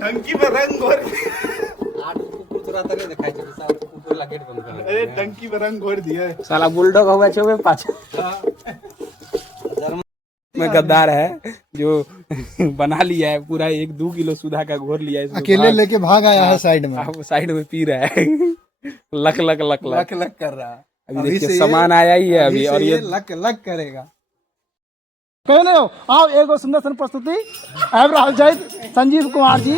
टंकी में रंग घोर अरे टंकी में रंग घोर दिया है। साला बुलडॉग हुआ छो पाछा में गद्दार है जो बना लिया है पूरा 1-2 किलो सुधा का घोर लिया है, अकेले लेके भाग आया है साइड में। साइड में पी रहा है luck luck luck luck luck कर रहा है। अभी देखिए सामान आया ही है अभी और ये लक लक करेगा। कहने हो आओ एक सुंदर सन प्रस्तुति ऐब राहुल जैद संजीव कुमार जी।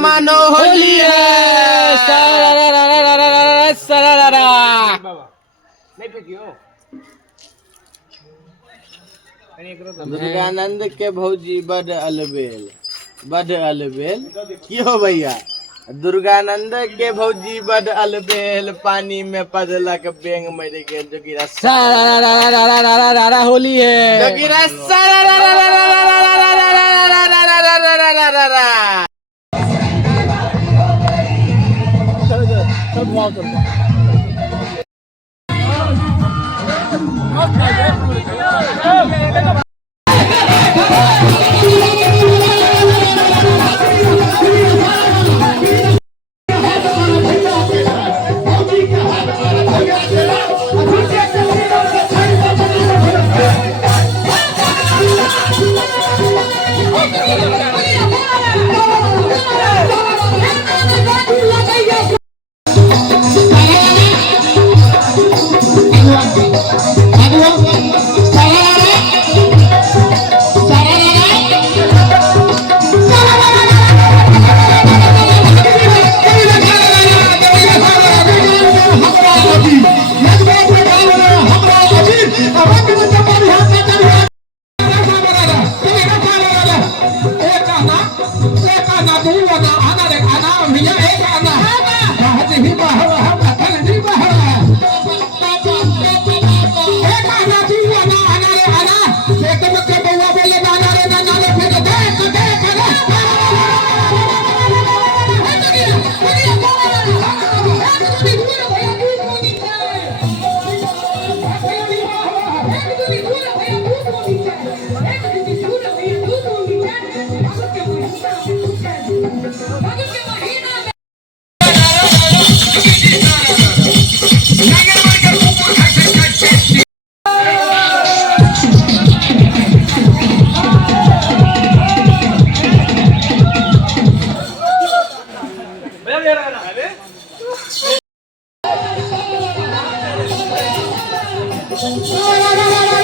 मानो होली है दुर्गानंद के भौजी बड़ अलबेल क्यों भैया दुर्गानंद के भौजी बड़ अलबेल पानी में पदलक बेंग मर गेल जोगिरा सारा होली है जोगिरा सारा La la la la la